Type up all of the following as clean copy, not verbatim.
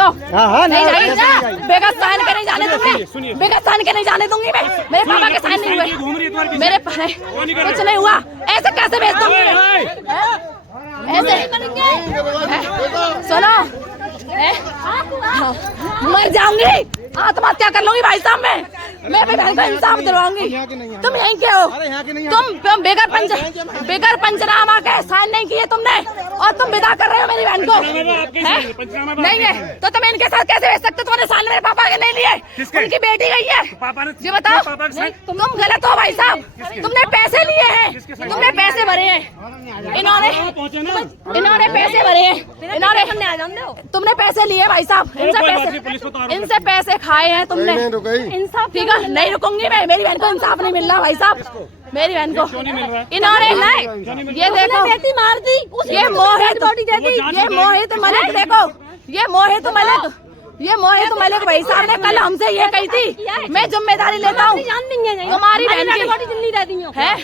को। नहीं जाएगी, बेगस साइन के नहीं जाने दूंगी, बेगस साइन के नहीं जाने दूंगी मैं। मेरे पापा के साइन नहीं हुए, मेरे कुछ नहीं हुआ। ऐसे कैसे भेज दूंगी मैं? ऐसे सुनो, मर जाऊंगी, आत्महत्या कर लूंगी भाई साहब मैं भी बहन को इंसाफ दिलवाऊंगी। तुम यहीं के हो, तुम बेगर पंचनामा के साइन नहीं किए तुमने और तुम विदा कर रहे हो मेरी बहन को। नहीं है तो तुम इनके साथ कैसे भेज सकते? तुमने साइन मेरे पापा के नहीं लिए, उनकी बेटी गई है। जी बताओ, तुम गलत हो भाई साहब, तुमने पैसे लिए हैं, तुमने पैसे भरे हैं, इन्होंने पैसे भरे हैं, तुमने पैसे लिए भाई साहब, इनसे पैसे खाए हैं तुमने। इंसाफ ठीक है, नहीं रुकूंगी मैं, मेरी बहन को इंसाफ नहीं मिल रहा भाई साहब, मेरी बहन को इन्होंने ये देखो बेटी मार दी, ये मोहित मलिक देखो, ये मोहित मलिक भाई साहब ने कल हमसे ये कही थी, मैं जिम्मेदारी लेता हूँ तुम्हारी बहन की है।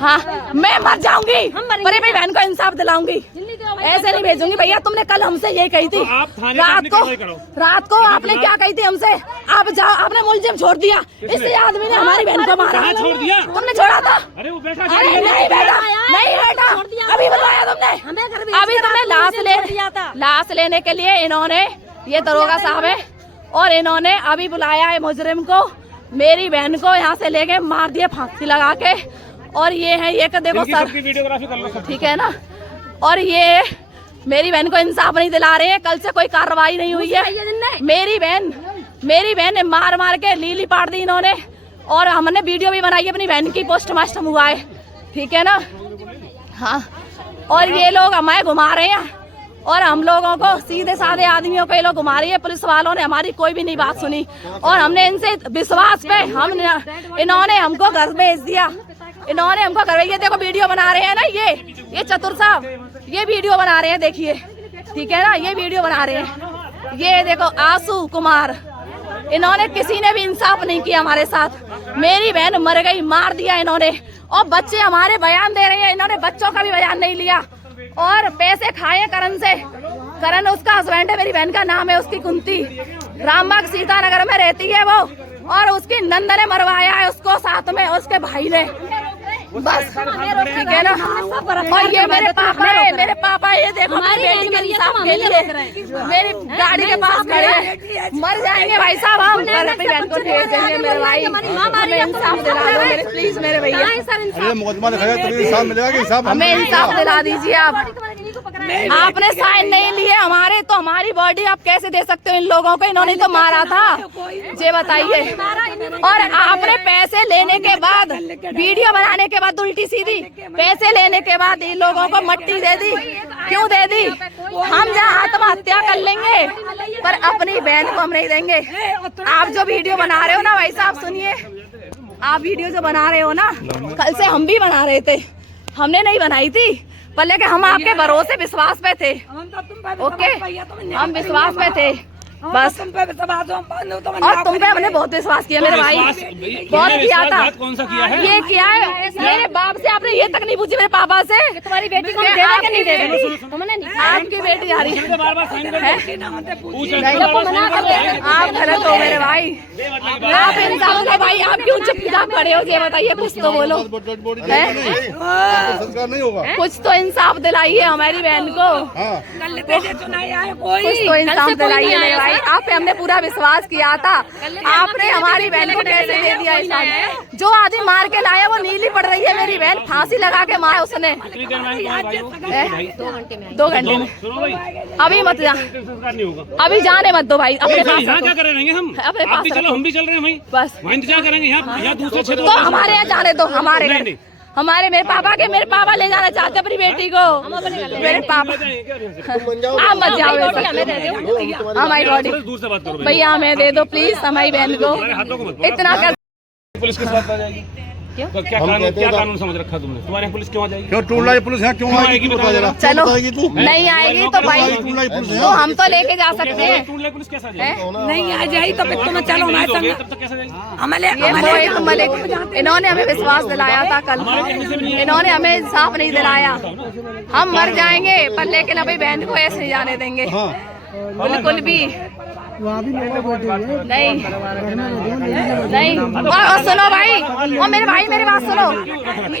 हाँ मैं मर जाऊंगी पर मेरी बहन को इंसाफ दिलाऊंगी, ऐसे नहीं भेजूंगी भैया। तुमने कल हमसे ये कही थी, रात को आपने क्या कही थी हमसे? आप जाओ, आपने मुलजिम छोड़ दिया, इसी आदमी ने हमारी बहन को मारा। तुमने छोड़ा था? नहीं बेटा, अभी बुलाया तुमने, अभी तुमने लाश लेने के लिए इन्होंने, ये दरोगा साहब है और इन्होंने अभी बुलाया है मुजरिम को, मेरी बहन को यहाँ से लेके मार दिया फांसी लगा के। और ये है, ये कर देखो सर, वीडियोग्राफी कर लो ठीक है ना। और ये मेरी बहन को इंसाफ नहीं दिला रहे हैं, कल से कोई कार्रवाई नहीं हुई है। मेरी बहन ने मार के लीली पाट दी इन्होंने, और हमने वीडियो भी बनाई अपनी बहन की, पोस्टमार्टम हुआ है ठीक है ना। हाँ, और ये लोग हमें घुमा रहे हैं और हम लोगों को, सीधे साधे आदमियों को ये लोग घुमा रही है। पुलिस वालों ने हमारी कोई भी नहीं बात सुनी और हमने इनसे विश्वास पे इन्होंने हमको घर भेज दिया, इन्होंने हमको घर। ये देखो वीडियो बना रहे हैं ना, ये चतुर साहब ये वीडियो बना रहे हैं, देखिए ठीक है ना, ये वीडियो बना रहे हैं। ये देखो आशु कुमार, इन्होंने किसी ने भी इंसाफ नहीं किया हमारे साथ। मेरी बहन मर गई, मार दिया इन्होंने, और बच्चे हमारे बयान दे रहे हैं, इन्होंने बच्चों का भी बयान नहीं लिया और पैसे खाए करण से। करण उसका हस्बैंड है, मेरी बहन का नाम है उसकी कुंती, रामबाग सीतानगर में रहती है वो, और उसकी नंद ने मरवाया है उसको, साथ में उसके भाई ने, बस ठीक है ना। और ये मेरे पापा ये देखो हमारी बेटी के इंसाफ के लिए मेरी गाड़ी के पास खड़े हैं, मर जाएंगे भाई साहब हम, अपनी बहन को भेजेंगे मेरे भाई, हमें इंसाफ दिला दो मेरे, प्लीज मेरे भैया, हमें इंसाफ दिला दीजिए आप। आपने साइन नहीं लिए हमारे, तो हमारी बॉडी आप कैसे दे सकते हो इन लोगों को? इन्होंने तो मारा था, ये बताइए। और आपने पैसे लेने के बाद, वीडियो बनाने के बाद उल्टी सीधी पैसे लेने के बाद इन लोगों को मट्टी दे दी, क्यों दे दी? हम जहाँ आत्महत्या कर लेंगे पर अपनी बहन को हम नहीं देंगे। आप जो वीडियो बना रहे हो ना भाई साहब, सुनिए, आप वीडियो जो बना रहे हो ना, कल से हम भी बना रहे थे, हमने नहीं बनाई थी पर लेकिन हम आपके भरोसे विश्वास पे थे, ओके, हम विश्वास पे थे बस। और तुम पे हमने बहुत विश्वास किया मेरे भाई, बहुत किया था। कौन सा किया है? ये किया है मेरे बाप से, आपने ये तक नहीं पूछी मेरे पापा से तुम्हारी बेटी को नहीं दे रही, आपकी बेटी आ रही है, आप गलत हो मेरे भाई, आप इंसान हो भाई, आप क्यों चुपचाप खड़े हो? ये बताइए, कुछ तो बोलो, कुछ तो इंसाफ दिलाइए हमारी बहन को, कुछ तो इंसाफ दिलाइए मेरे भाई। आप पे हमने पूरा विश्वास किया था, आपने हमारी बहन को कैसे दे दिया? जो आदमी मार के लाया वो नीली पड़ रही है मेरी बहन, फांसी लगा के मारा उसने 2 घंटे में। अभी मत जा, अभी जाने मत दो भाई, अपने पास क्या करेंगे हम, अपने पास चलो, हम भी चल रहे हैं भाई, बस वहीं इंतजार करेंगे यहाँ दूसरे क्षेत्र, तो हमारे यहाँ जाने दो, हमारे मेरे पापा ले जाना चाहते अपनी बेटी को, मेरे पापा। आप मत जाओ, हमारी बॉडी भैया हमें दे दो प्लीज, हमारी बहन को इतना कर। पुलिस किस बात आ जाएगी? क्या कानून समझ रखा तुमने? तुम्हारे पुलिस क्यों आ जाएगी? क्यों टूल लाई पुलिस है, क्यों आएगी? चलो नहीं आएगी तो भाई तो हम तो लेके जा सकते हैं। टूल लाई पुलिस कैसा जाएगी? नहीं आ जाएगी तो फिर तुम चलो हमारे संग, तब तक कैसा जाएगी? मोहित मलिक इन्होंने हमें विश्वास दिलाया था कल, इन्होंने हमें इंसाफ नहीं दिलाया, हम मर जाएंगे पर लेकिन अभी बहन को ऐसे नहीं जाने देंगे। बिल्कुल भी वहाँ भी लोग बैठे हुए हैं। नहीं नहीं। और सुनो भाई, और मेरे भाई मेरी बात सुनो,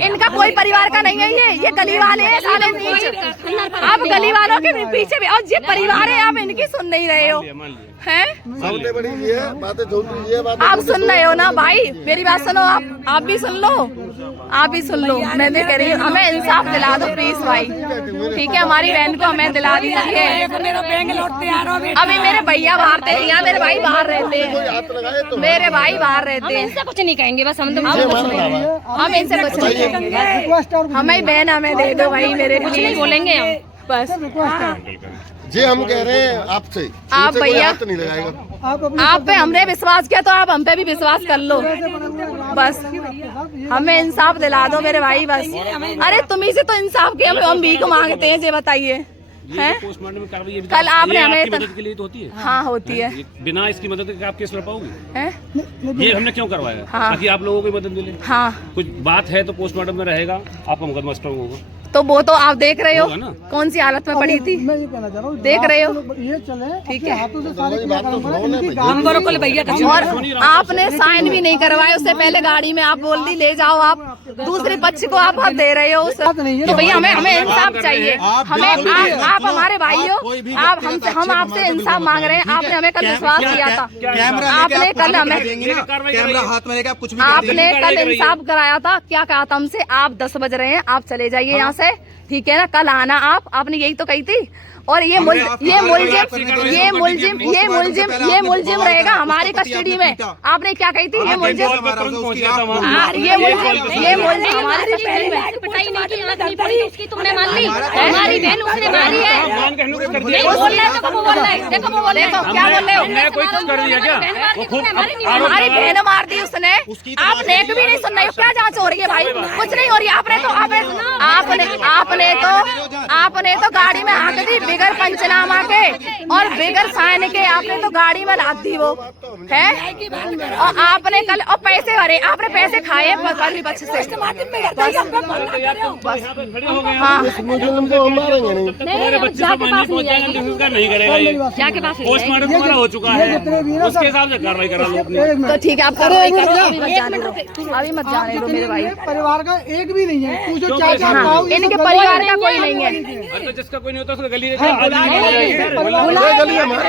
इनका कोई परिवार का नहीं है, ये गली वाले हैं साले नीच। आप गली वालों के पीछे भी, और ये परिवार है, आप इनकी सुन नहीं रहे हो हैं? सबसे बड़ी ये बातें झूठ ये बात आप सुन रहे हो ना भाई, मेरी बात सुनो, आप भी सुन लो, आप भी सुन लो। मैं भी कह रही हूँ, हमें इंसाफ दिला दो प्लीज भाई, ठीक है? हमारी बहन को हमें दिला दीजिए। अभी मेरे भैया बाहर थे, यहाँ मेरे भाई बाहर रहते हैं, मेरे भाई बाहर रहते हैं। इनसे कुछ नहीं कहेंगे, बस हम हम इनसे कुछ नहीं कहेंगे, हमें बहन हमें दे दो भाई, मेरे लिए बोलेंगे हम बस। जी हम कह रहे हैं आपसे, आप इनसे कोई भैया हाथ नहीं लगाएगा। आप पे हमने विश्वास किया तो आप हम पे भी विश्वास कर लो बस। हमें इंसाफ दिला दो मेरे भाई बस। अरे तुम्ही से तो इंसाफ के हम भीख मांगते हैं, ये बताइए हैं? पोस्टमार्टम में कार्रवाई कल आपने हमें आपकी मदद के लिए तो होती है। हाँ होती है। बिना इसकी मदद के आप केस लड़ पाओगे? हैं? ये हमने क्यों करवाया? हाँ। ताकि आप लोगों को मदद मिले। हाँ कुछ बात है तो पोस्टमार्टम में रहेगा, आपका मुकदमा स्ट्रॉन्ग होगा। तो वो तो आप देख रहे हो होगा ना। कौन सी हालत में पड़ी थी, मैं ये कहना चाह रहा हूँ, देख रहे हो? ये चले ठीक अपने है। हाथों से सारे बात तो क्रियाक्रम सुनो ना इनकी भैया। गाड़ी- को भैया का और आपने साइन भी नहीं करवाए, उससे पहले गाड़ी में आप बोल दी ले जाओ, आप दूसरे पक्ष को आप हक दे रहे हो उस। बात नहीं है। तो भैया हमें इंसाफ चाहिए, हमें आप हमारे भाई हो, आप हमसे हम आपसे इंसाफ मांग रहे हैं। आपने हमें कल विश्वास दिया था, आपने कल हमें कैमरा हाथ में लेके आप कुछ भी आपने कल इंसाफ कराया था। क्या कहा था हमसे? आप 10 बज रहे हैं, आप चले जाइए यहाँ से, ठीक है ना? कल आना आपने यही तो कही थी। और ये मुलजिम रहेगा हमारी कस्टडी में। आपने क्या कही थी? ये मुलजिम हमारी कस्टडी में। पिटाई नहीं की, आंख नहीं पड़ी उसकी, तुमने मान ली? हमारी बहन उसने मारी है। नहीं बोल रहे, देखो वो बोल रहे, देखो वो बोल रहे, देखो क्या बोल रहे हो? मैं कोई कुछ कर दिया क्या? हमारी बहन मार दी उसने, आप नेक भी नहीं सुन रहे हो? क्या जांच हो रही है भाई? कुछ नहीं हो रही। आपने तो गाड़ी में हाँक दी बिगर पंचनामा के और बिगर साइन के। आपने तो गाड़ी में लाद दी वो है। और आपने कल और पैसे भरे, आपने पैसे खाए कल बच्चे से। हाँ मुझे हम मारेंगे नहीं। मेरे बच्चे से मानने पहुंच जाएगा तो उसका नहीं करेगा ये। जाके पास पोस्टमार्टम तुम्हारा हो चुका है, उसके हिसाब से कार्रवाई करा लो अपनी। तो ठीक है, आप कार्रवाई करो, अभी मत जाने दो, अभी मत जाने दो मेरे भाई। परिवार का एक भी नहीं है, तू जो चाचा हाँ, पाओ, ये इनके सब परिवार का कोई नहीं है। अरे तो जिसका कोई नहीं होता उसका गली ये गली हमारे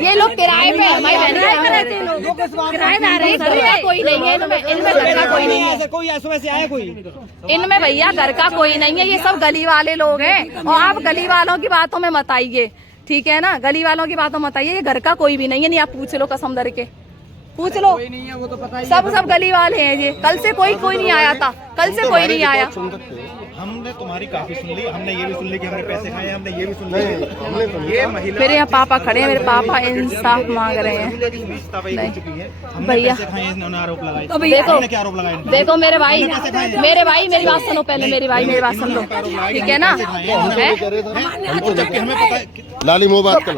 ये लोग किराए पे हमारी बहन किराएदार है, घर का कोई नहीं है इनमें घर का कोई नहीं है, कोई ऐसा वैसे आया कोई इनमें भैया घर का कोई नहीं है। ये सब गली वाले लोग हैं और आप गली वालों की बातों में मत आइए, ठीक है ना? गली वालों की बातों में मत आइए। ये घर का कोई भी नहीं है। नहीं आप पूछ लो कसम दर के, पूछ लो, सब गली वाले हैं। ये कल से कोई नहीं आया था, कल से कोई नहीं आया। हमने तुम्हारी काफी सुन ली, हमने ये भी सुन ली कि हमने पैसे खाए, हमने ये भी सुन ली। ये महिला मेरे यहाँ पापा खड़े हैं, मेरे पापा इंसाफ मांग रहे हैं। भैया आरोप लगाए, देखो क्या आरोप लगाए? देखो मेरे भाई मेरी बात सुनो पहले, मेरी बात सुन लो, ठीक है ना? लाली मुँह बात कर।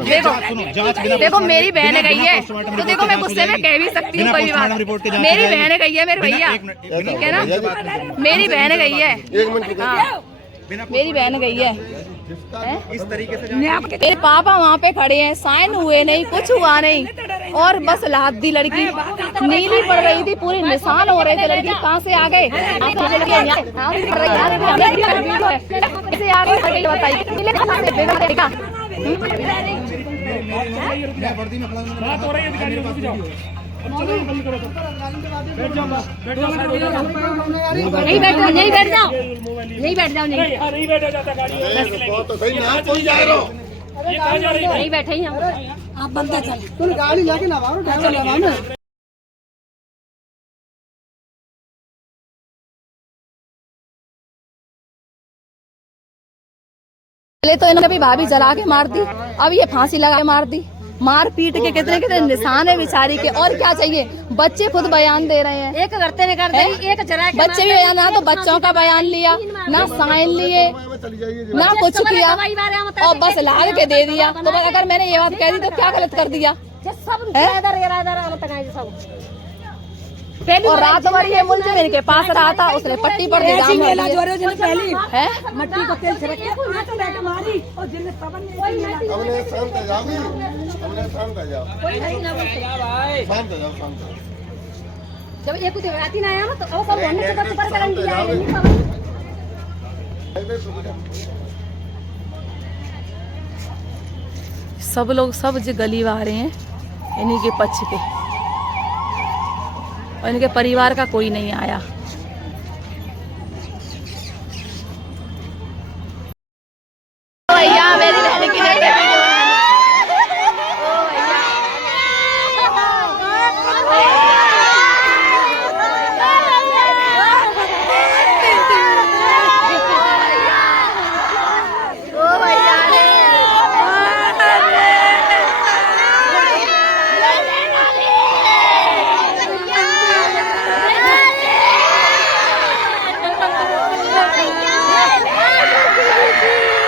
देखो मेरी बहन गई है तो देखो मैं गुस्से में कह भी सकती हूँ कोई भी बात। मेरी बहन गई है मेरे भैया, ठीक है ना? मेरी बहन गई है, एक मिनट हाँ मेरी बहन गई है। इस तरीके से मेरे पापा वहाँ पे खड़े हैं, साइन हुए नहीं, कुछ हुआ नहीं, और बस लाद दी लड़की। नीली पड़ रही थी, पूरे निशान हो रहे थे। लड़की कहाँ से आ गए? नहीं बैठ जाओ, नहीं बैठ जाओ, नहीं बैठ जाओ, नहीं तो सही ना कोई जा रहा हो। नहीं बैठे ही हम। आप बंदा चल तुम गाड़ी लाके लगाओ, ड्राइवर लगाओ ना। पहले तो इन्होंने भी भाभी जला के मार दी, अब ये फांसी लगा के मार दी। मार पीट के कितने निशान है बेचारी के। और क्या चाहिए? बच्चे खुद बयान दे रहे हैं, एक करते नहीं करते, एक जरा के बच्चे भी बयान, ना तो बच्चों का बयान लिया, ना साइन लिए, ना कुछ किया, और बस लाद के दे दिया। तो अगर मैंने ये बात कह दी तो क्या गलत कर दिया? सब इधर सब और रात भर ये मुलजिम इनके पास रहा था, उसने पट्टी पर ऐसी निगाह मेला मारी जो है पहली है। मट्टी को तेल छिड़क के हाथ में लेके मारी और जिन सबन ने हमने शांत हो जाओगी, हमने शांत हो जाओ, शांत हो जाओ, शांत हो जाओ। जब ये कुछ राती ना आया तो अब सब होने से कुछ पर करन दिया है सब लोग सब जो गली वाले हैं इन्हीं के पक्ष के, और इनके परिवार का कोई नहीं आया।